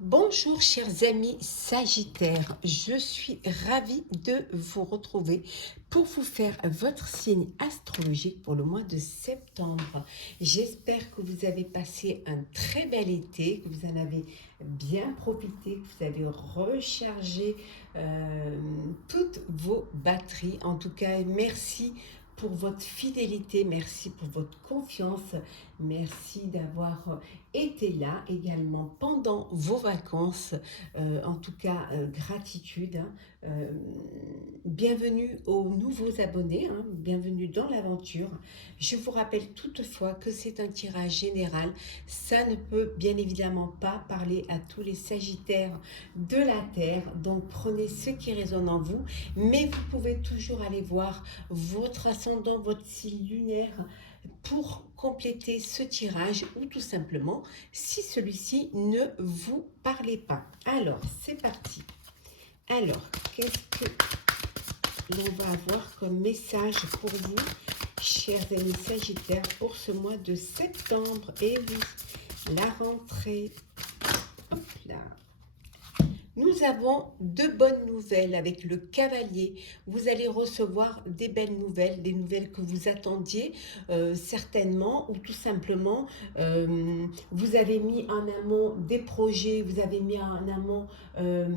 Bonjour chers amis Sagittaires, je suis ravie de vous retrouver pour vous faire votre signe astrologique pour le mois de septembre. J'espère que vous avez passé un très bel été, que vous en avez bien profité, que vous avez rechargé toutes vos batteries. En tout cas, merci pour votre fidélité, merci pour votre confiance, merci d'avoir été là également pendant vos vacances. En tout cas, gratitude. Bienvenue aux nouveaux abonnés, bienvenue dans l'aventure. Je vous rappelle toutefois que c'est un tirage général. Ça ne peut bien évidemment pas parler à tous les Sagittaires de la Terre. Donc prenez ce qui résonne en vous. Mais vous pouvez toujours aller voir votre ascendant, votre signe lunaire pour compléter ce tirage ou tout simplement si celui-ci ne vous parlait pas. Alors, c'est parti. Alors, qu'est-ce que l'on va avoir comme message pour vous, chers amis Sagittaires, pour ce mois de septembre? Et oui, la rentrée. Hop là. Nous avons de bonnes nouvelles avec le cavalier. Vous allez recevoir des belles nouvelles, des nouvelles que vous attendiez certainement, ou tout simplement vous avez mis en amont des projets, vous avez mis en amont euh,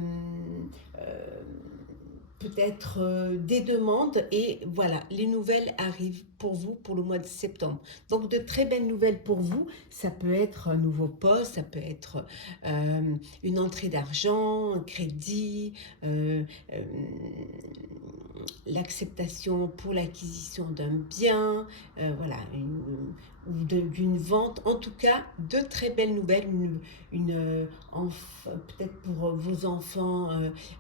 peut-être des demandes, et voilà, les nouvelles arrivent pour vous pour le mois de septembre. Donc de très belles nouvelles pour vous. Ça peut être un nouveau poste, ça peut être une entrée d'argent, un crédit, l'acceptation pour l'acquisition d'un bien, voilà, d'une vente. En tout cas, de très belles nouvelles, peut-être pour vos enfants,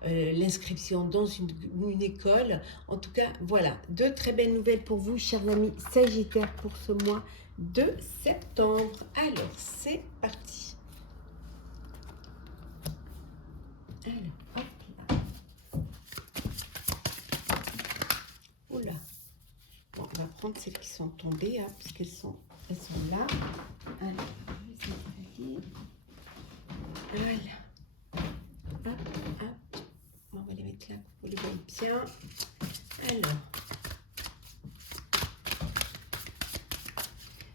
l'inscription dans une école. En tout cas, voilà, de très belles nouvelles pour vous, chers amis Sagittaires, pour ce mois de septembre. Alors, c'est parti. Alors, hop là. Oula. Bon, on va prendre celles qui sont tombées, puisqu'elles sont là. Alors, voilà. Hop, hop. On va les mettre là pour que vous les voyez bien. Alors,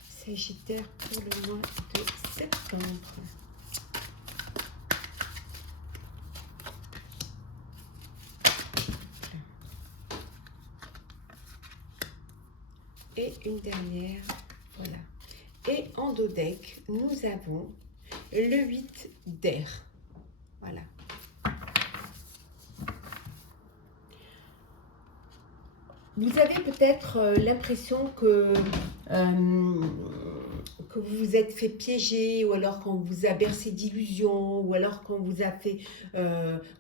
Sagittaire pour le mois de septembre. Et une dernière, voilà. Et en dos deck, nous avons le 8 d'air. Voilà. Vous avez peut-être l'impression que vous vous êtes fait piéger, ou alors qu'on vous a bercé d'illusions, ou alors qu'on vous a fait,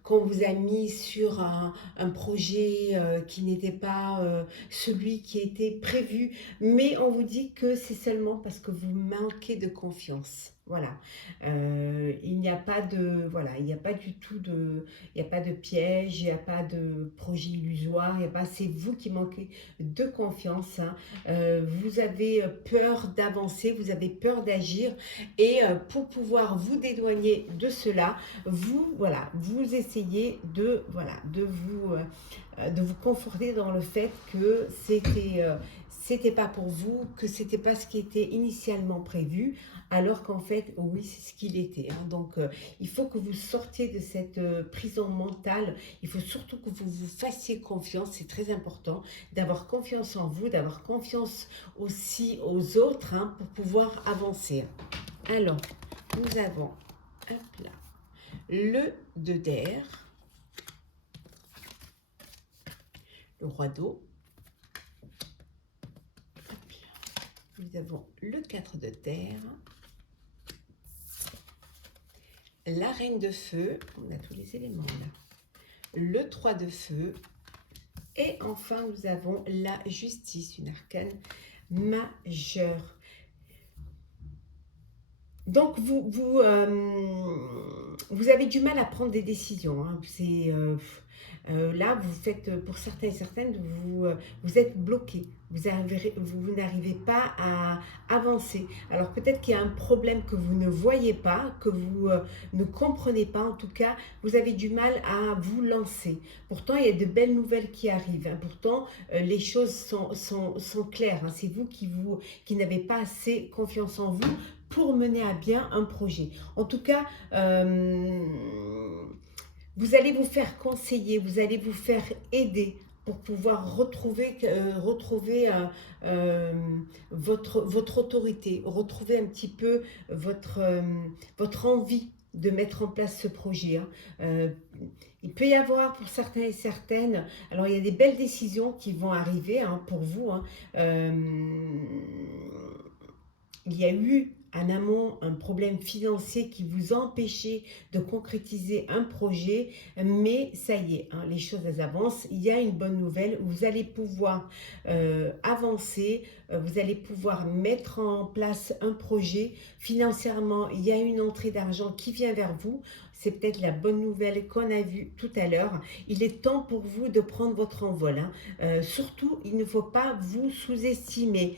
qu'on vous a mis sur un projet qui n'était pas celui qui était prévu, mais on vous dit que c'est seulement parce que vous manquez de confiance. Voilà, il n'y a pas de, voilà, il n'y a pas du tout de, il n'y a pas de piège, il n'y a pas de projet illusoire, il n'y a pas, c'est vous qui manquez de confiance. Vous avez peur d'avancer, vous avez peur d'agir, et pour pouvoir vous dédouaner de cela, vous, voilà, vous essayez de, voilà, de vous conforter dans le fait que c'était pas pour vous, que c'était pas ce qui était initialement prévu, alors qu'en fait, oui, c'est ce qu'il était. Donc, il faut que vous sortiez de cette prison mentale. Il faut surtout que vous vous fassiez confiance. C'est très important d'avoir confiance en vous, d'avoir confiance aussi aux autres, pour pouvoir avancer. Alors, nous avons, hop là, le 2 d'air, le roi d'eau. Nous avons le 4 de terre, la reine de feu, on a tous les éléments là, le 3 de feu, et enfin nous avons la justice, une arcane majeure. Donc vous avez du mal à prendre des décisions, là vous faites, pour certains et certaines, vous êtes bloqué. vous n'arrivez pas à avancer. Alors peut-être qu'il y a un problème que vous ne voyez pas, que vous ne comprenez pas. En tout cas, vous avez du mal à vous lancer. Pourtant, il y a de belles nouvelles qui arrivent, hein. Pourtant, les choses sont claires, hein. C'est vous qui n'avez pas assez confiance en vous pour mener à bien un projet. En tout cas, vous allez vous faire conseiller, vous allez vous faire aider pour pouvoir retrouver euh, votre autorité, retrouver un petit peu votre envie de mettre en place ce projet, hein. Il peut y avoir pour certains et certaines, alors il y a des belles décisions qui vont arriver, hein, pour vous, hein. Euh, il y a eu en amont un problème financier qui vous a empêché de concrétiser un projet, mais ça y est, hein, les choses elles avancent. Il y a une bonne nouvelle, vous allez pouvoir avancer, vous allez pouvoir mettre en place un projet. Financièrement, il y a une entrée d'argent qui vient vers vous. C'est peut-être la bonne nouvelle qu'on a vue tout à l'heure. Il est temps pour vous de prendre votre envol, hein. Surtout, il ne faut pas vous sous-estimer.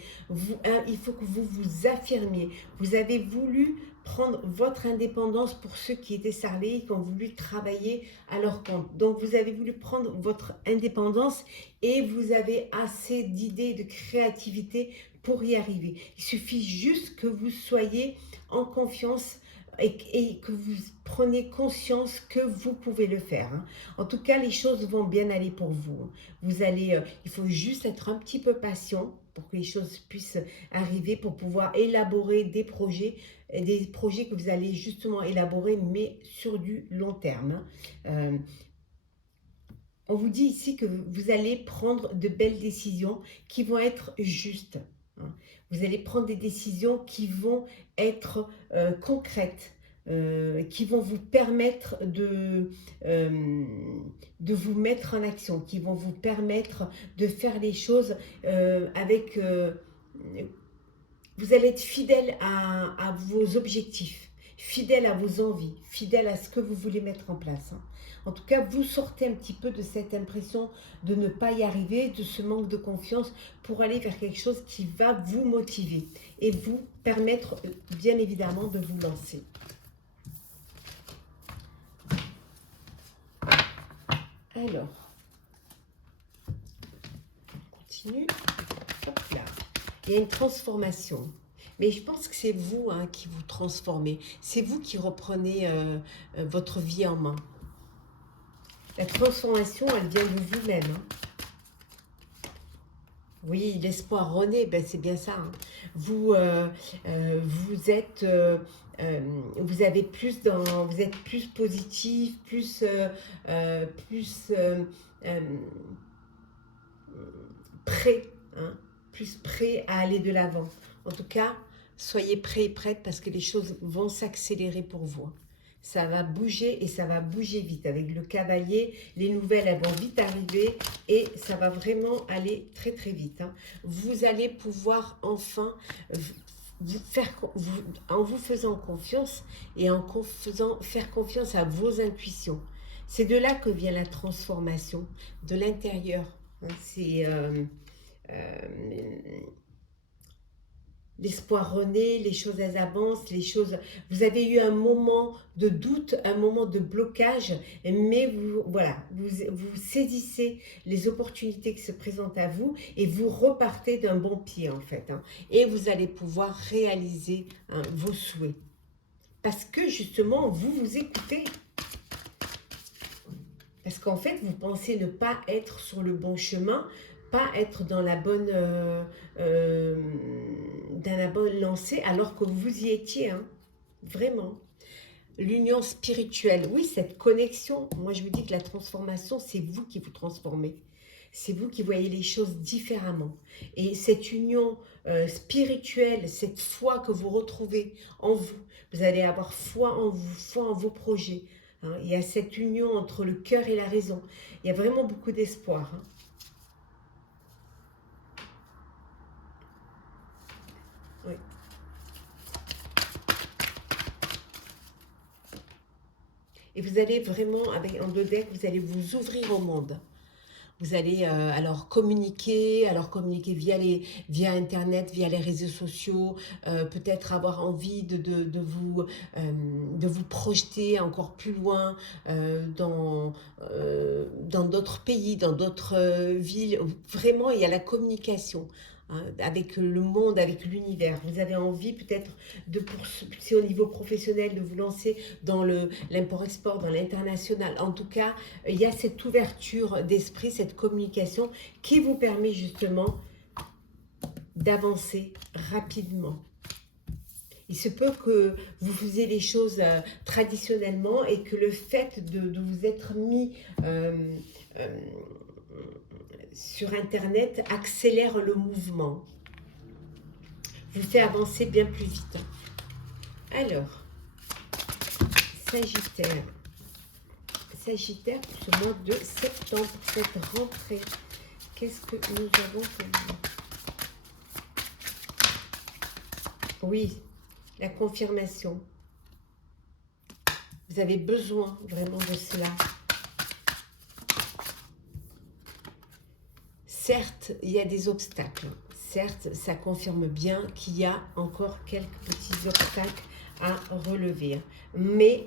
Il faut que vous vous affirmiez. Vous avez voulu prendre votre indépendance pour ceux qui étaient salariés et qui ont voulu travailler à leur compte. Donc, vous avez voulu prendre votre indépendance et vous avez assez d'idées, de créativité pour y arriver. Il suffit juste que vous soyez en confiance et que vous preniez conscience que vous pouvez le faire, hein. En tout cas, les choses vont bien aller pour vous. Il faut juste être un petit peu patient pour que les choses puissent arriver, pour pouvoir élaborer des projets que vous allez justement élaborer, mais sur du long terme, hein. On vous dit ici que vous allez prendre de belles décisions qui vont être justes, hein. Vous allez prendre des décisions qui vont être concrètes, qui vont vous permettre de vous mettre en action, qui vont vous permettre de faire les choses avec... vous allez être fidèle à vos objectifs, fidèle à vos envies, fidèle à ce que vous voulez mettre en place, hein. En tout cas, vous sortez un petit peu de cette impression de ne pas y arriver, de ce manque de confiance, pour aller vers quelque chose qui va vous motiver et vous permettre, bien évidemment, de vous lancer. Alors, on continue. Hop là. Il y a une transformation. Mais je pense que c'est vous, hein, qui vous transformez. C'est vous qui reprenez votre vie en main. La transformation, elle vient de vous-même, hein. Oui, l'espoir renaît, ben c'est bien ça, hein. Vous êtes, vous êtes plus positif, plus euh, prêt, hein, plus prêt à aller de l'avant. En tout cas, soyez prêts et prêtes parce que les choses vont s'accélérer pour vous. Ça va bouger et ça va bouger vite. Avec le cavalier, les nouvelles, elles vont vite arriver et ça va vraiment aller très très vite, hein. Vous allez pouvoir enfin en vous faisant confiance et faire confiance à vos intuitions. C'est de là que vient la transformation, de l'intérieur, hein. C'est l'espoir renaît, les choses elles avancent, vous avez eu un moment de doute, un moment de blocage, mais vous saisissez les opportunités qui se présentent à vous et vous repartez d'un bon pied en fait, hein. Et vous allez pouvoir réaliser, hein, vos souhaits. Parce que justement, vous vous écoutez. Parce qu'en fait, vous pensez ne pas être sur le bon chemin, pas être dans la bonne lancée, alors que vous y étiez, hein. Vraiment. L'union spirituelle, oui, cette connexion. Moi, je vous dis que la transformation, c'est vous qui vous transformez. C'est vous qui voyez les choses différemment. Et cette union spirituelle, cette foi que vous retrouvez en vous, vous allez avoir foi en vous, foi en vos projets, hein. Il y a cette union entre le cœur et la raison. Il y a vraiment beaucoup d'espoir, hein. Oui. Et vous allez vraiment, avec en deux decks, vous allez vous ouvrir au monde. Vous allez alors communiquer via Internet, via les réseaux sociaux, peut-être avoir envie de vous projeter encore plus loin dans d'autres pays, dans d'autres villes. Vraiment, il y a la communication hein, avec le monde, avec l'univers. Vous avez envie peut-être c'est au niveau professionnel, de vous lancer dans l'import-export, dans l'international. En tout cas, il y a cette ouverture d'esprit, cette communication qui vous permet justement d'avancer rapidement. Il se peut que vous faisiez les choses traditionnellement et que le fait de vous être mis euh, sur Internet accélère le mouvement, vous fait avancer bien plus vite. Alors, Sagittaire. Sagittaire pour ce mois de septembre, cette rentrée. Qu'est-ce que nous avons pour vous? Oui, la confirmation. Vous avez besoin vraiment de cela. Certes, il y a des obstacles. Certes, ça confirme bien qu'il y a encore quelques petits obstacles à relever. Mais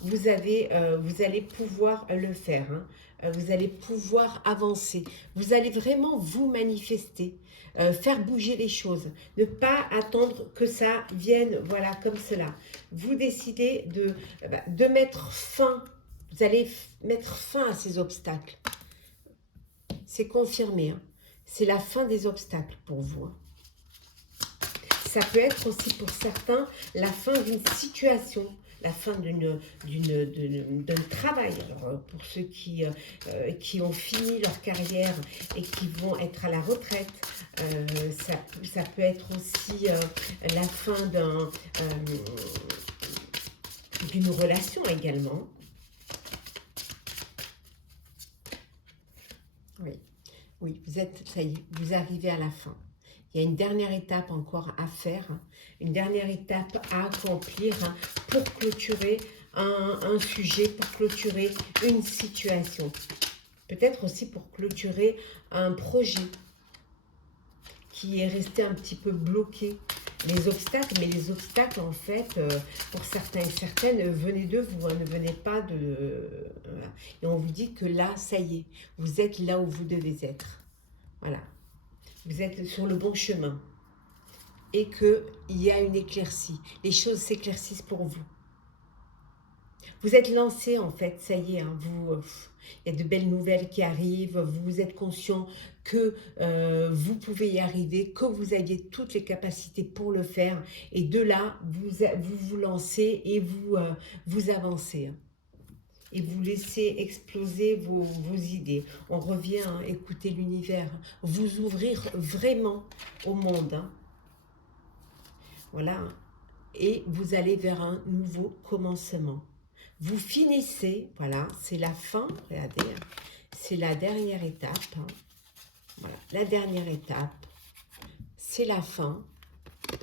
vous allez pouvoir le faire. Hein. Vous allez pouvoir avancer. Vous allez vraiment vous manifester. Faire bouger les choses. Ne pas attendre que ça vienne voilà, comme cela. Vous décidez de mettre fin. Vous allez mettre fin à ces obstacles. C'est confirmé. Hein. C'est la fin des obstacles pour vous. Hein. Ça peut être aussi pour certains la fin d'une situation, la fin d'un travail. Alors, pour ceux qui ont fini leur carrière et qui vont être à la retraite, ça peut être aussi la fin d'une relation également. Oui, oui, ça y est, vous arrivez à la fin. Il y a une dernière étape encore à faire, une dernière étape à accomplir pour clôturer un sujet, pour clôturer une situation. Peut-être aussi pour clôturer un projet qui est resté un petit peu bloqué. Les obstacles, mais les obstacles en fait, pour certains et certaines, venaient de vous, hein, ne venaient pas de... Voilà. Et on vous dit que là, ça y est, vous êtes là où vous devez être. Voilà. Vous êtes sur le bon chemin et qu'il y a une éclaircie. Les choses s'éclaircissent pour vous. Vous êtes lancé en fait, ça y est, hein, il y a de belles nouvelles qui arrivent, vous êtes conscient que vous pouvez y arriver, que vous aviez toutes les capacités pour le faire et de là, vous lancez et vous avancez. Et vous laissez exploser vos idées. On revient, hein, écouter l'univers, vous ouvrir vraiment au monde. Hein. Voilà, et vous allez vers un nouveau commencement. Vous finissez, voilà, c'est la fin, regardez, c'est la dernière étape. Hein. Voilà, la dernière étape, c'est la fin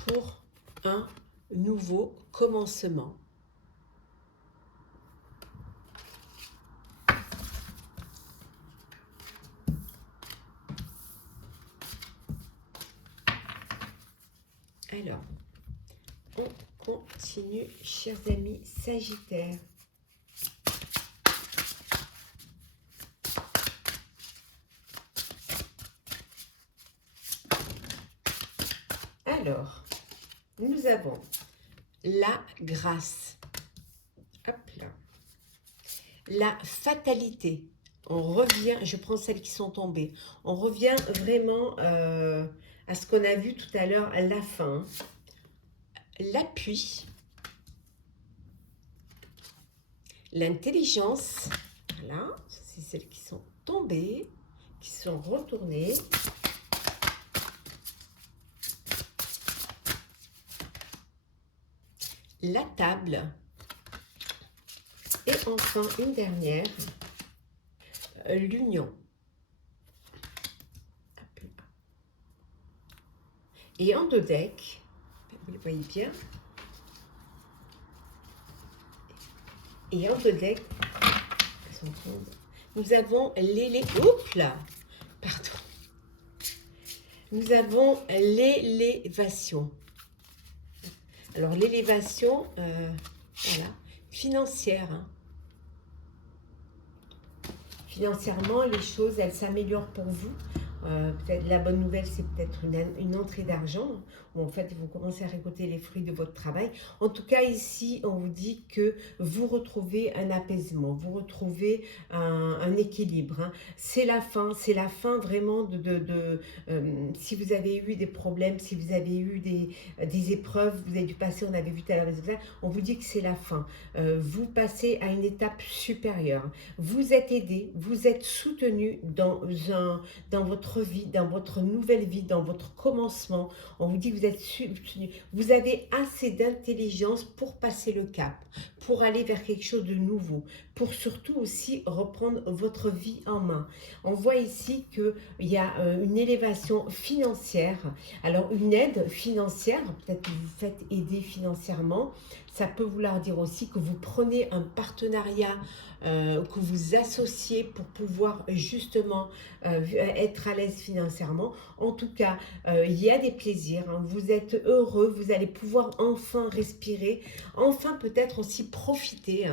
pour un nouveau commencement. Alors, on continue, chers amis Sagittaires. Alors, nous avons la grâce. Hop là. La fatalité. On revient, je prends celles qui sont tombées. On revient vraiment à ce qu'on a vu tout à l'heure, à la fin. L'appui. L'intelligence. Voilà, c'est celles qui sont tombées, qui sont retournées. La table. Et enfin, une dernière, l'union. Et en deux decks, vous le voyez bien, et en deux decks, nous avons Oups là, pardon. Nous avons l'élévation. Alors l'élévation, voilà, financière. Hein. Financièrement, les choses, elles s'améliorent pour vous. Peut-être la bonne nouvelle, c'est peut-être une entrée d'argent, où en fait, vous commencez à récolter les fruits de votre travail. En tout cas, ici, on vous dit que vous retrouvez un apaisement, vous retrouvez un équilibre. Hein. C'est la fin vraiment si vous avez eu des problèmes, si vous avez eu des épreuves, vous avez dû passer, on avait vu tout à l'heure, on vous dit que c'est la fin. Vous passez à une étape supérieure. Vous êtes aidé, vous êtes soutenu dans votre vie, dans votre nouvelle vie, dans votre commencement. On vous dit que vous avez assez d'intelligence pour passer le cap, pour aller vers quelque chose de nouveau, pour surtout aussi reprendre votre vie en main. On voit ici qu'il y a une élévation financière. Alors une aide financière, peut-être que vous faites aider financièrement, ça peut vouloir dire aussi que vous prenez un partenariat, que vous associez pour pouvoir justement être à l'aise financièrement. En tout cas, il y a des plaisirs, hein. Vous êtes heureux, vous allez pouvoir enfin respirer, enfin peut-être aussi profiter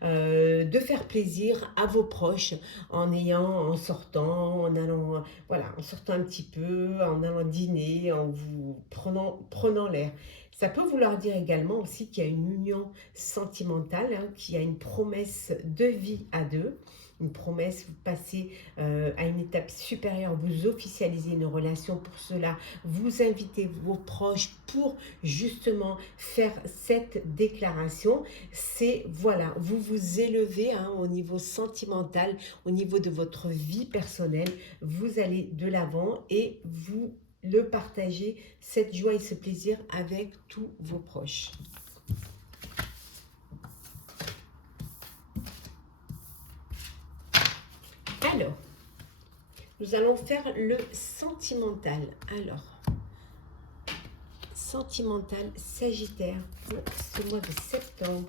de faire plaisir à vos proches en sortant, en allant, voilà, en sortant un petit peu, en allant dîner, en vous prenant l'air. Ça peut vouloir dire également aussi qu'il y a une union sentimentale, hein, qu'il y a une promesse de vie à deux, une promesse, vous passez à une étape supérieure, vous officialisez une relation. Pour cela, vous invitez vos proches pour justement faire cette déclaration. C'est, voilà, vous vous élevez hein, au niveau sentimental, au niveau de votre vie personnelle, vous allez de l'avant et vous le partager, cette joie et ce plaisir avec tous vos proches. Alors, nous allons faire le sentimental. Alors, sentimental Sagittaire pour ce mois de septembre.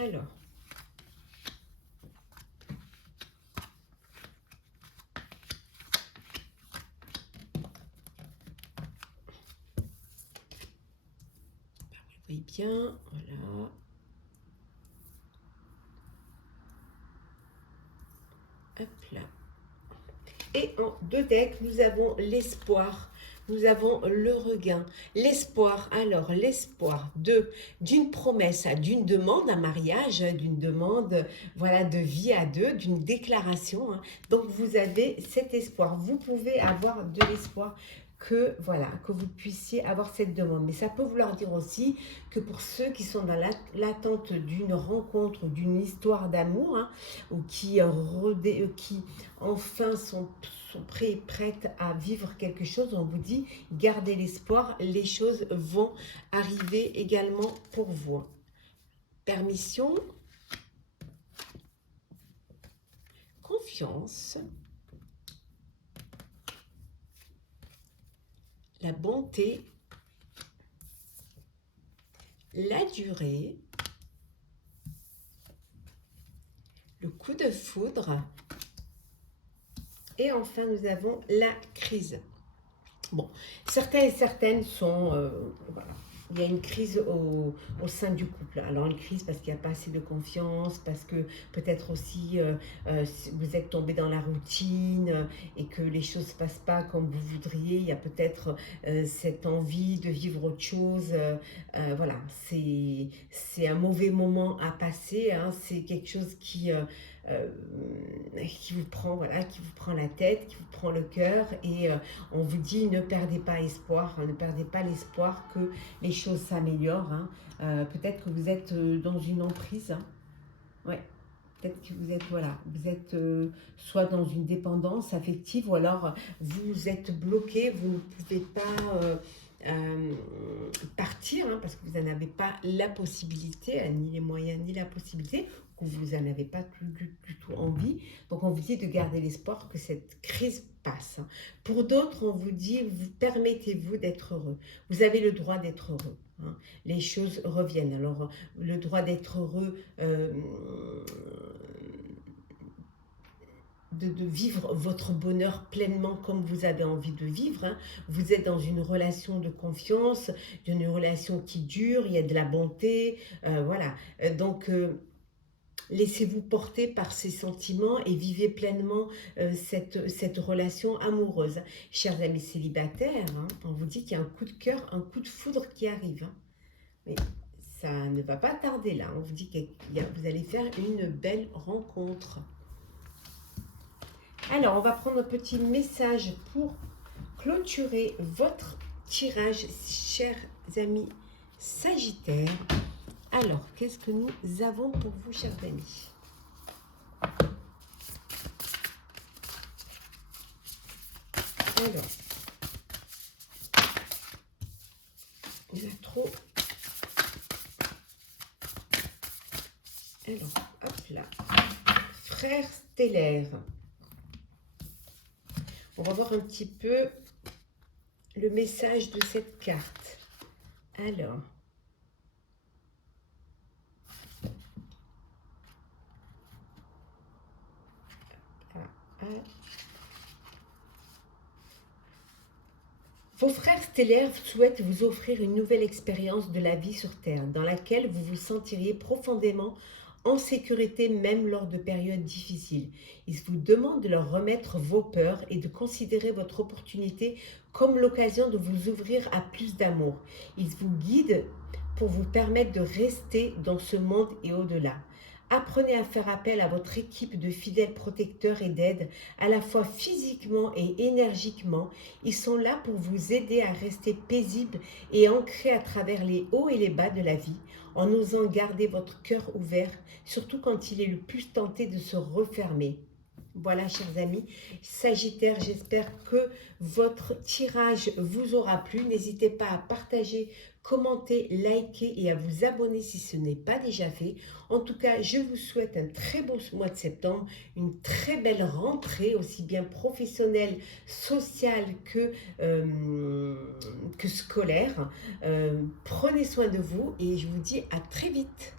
Alors, vous voyez bien, voilà. Hop là. Et en deux decks, nous avons l'espoir. Nous avons le regain, l'espoir. Alors, l'espoir d'une promesse, d'une demande à mariage, d'une demande voilà, de vie à deux, d'une déclaration. Hein. Donc, vous avez cet espoir. Vous pouvez avoir de l'espoir que, voilà, que vous puissiez avoir cette demande. Mais ça peut vouloir dire aussi que pour ceux qui sont dans l'attente d'une rencontre, d'une histoire d'amour, hein, ou qui enfin sont prêts et prêtes à vivre quelque chose, on vous dit, gardez l'espoir, les choses vont arriver également pour vous. Permission, confiance, la bonté, la durée, le coup de foudre, et enfin nous avons la crise. Bon, certains et certaines sont, voilà, il y a une crise au sein du couple. Alors une crise parce qu'il n'y a pas assez de confiance, parce que peut-être aussi vous êtes tombé dans la routine et que les choses ne se passent pas comme vous voudriez. Il y a peut-être cette envie de vivre autre chose. Voilà, c'est un mauvais moment à passer. Hein. C'est quelque chose qui vous prend, voilà, qui vous prend la tête, qui vous prend le cœur, et on vous dit ne perdez pas espoir, hein, ne perdez pas l'espoir que les choses s'améliorent. Hein. Peut-être que vous êtes dans une emprise, hein. Ouais. Peut-être que vous êtes, voilà, vous êtes soit dans une dépendance affective, ou alors vous êtes bloqué, vous ne pouvez pas euh, partir, hein, parce que vous n'en avez pas la possibilité, hein, ni les moyens, ni la possibilité, ou vous n'en avez pas du tout envie. Donc on vous dit de garder l'espoir que cette crise passe. Pour d'autres, on vous dit, vous permettez-vous d'être heureux. Vous avez le droit d'être heureux. Hein. Les choses reviennent. Alors, le droit d'être heureux, de vivre votre bonheur pleinement comme vous avez envie de vivre. Hein. Vous êtes dans une relation de confiance, une relation qui dure, il y a de la bonté, voilà. Donc, laissez-vous porter par ces sentiments et vivez pleinement cette relation amoureuse. Chers amis célibataires, hein, on vous dit qu'il y a un coup de cœur, un coup de foudre qui arrive. Hein. Mais ça ne va pas tarder là. On vous dit que vous allez faire une belle rencontre. Alors, on va prendre un petit message pour clôturer votre tirage, chers amis Sagittaires. Alors, qu'est-ce que nous avons pour vous, chers amis? Alors, il y en a trop. Alors, hop là. Frère stellaire. On va voir un petit peu le message de cette carte. Alors, vos frères stellaires souhaitent vous offrir une nouvelle expérience de la vie sur Terre, dans laquelle vous vous sentiriez profondément en sécurité même lors de périodes difficiles. Ils vous demandent de leur remettre vos peurs et de considérer votre opportunité comme l'occasion de vous ouvrir à plus d'amour. Ils vous guident pour vous permettre de rester dans ce monde et au-delà. Apprenez à faire appel à votre équipe de fidèles protecteurs et d'aide, à la fois physiquement et énergiquement. Ils sont là pour vous aider à rester paisible et ancré à travers les hauts et les bas de la vie, en osant garder votre cœur ouvert, surtout quand il est le plus tenté de se refermer. Voilà, chers amis, Sagittaire, j'espère que votre tirage vous aura plu. N'hésitez pas à partager, commenter, liker et à vous abonner si ce n'est pas déjà fait. En tout cas, je vous souhaite un très beau mois de septembre, une très belle rentrée, aussi bien professionnelle, sociale que scolaire. Prenez soin de vous et je vous dis à très vite.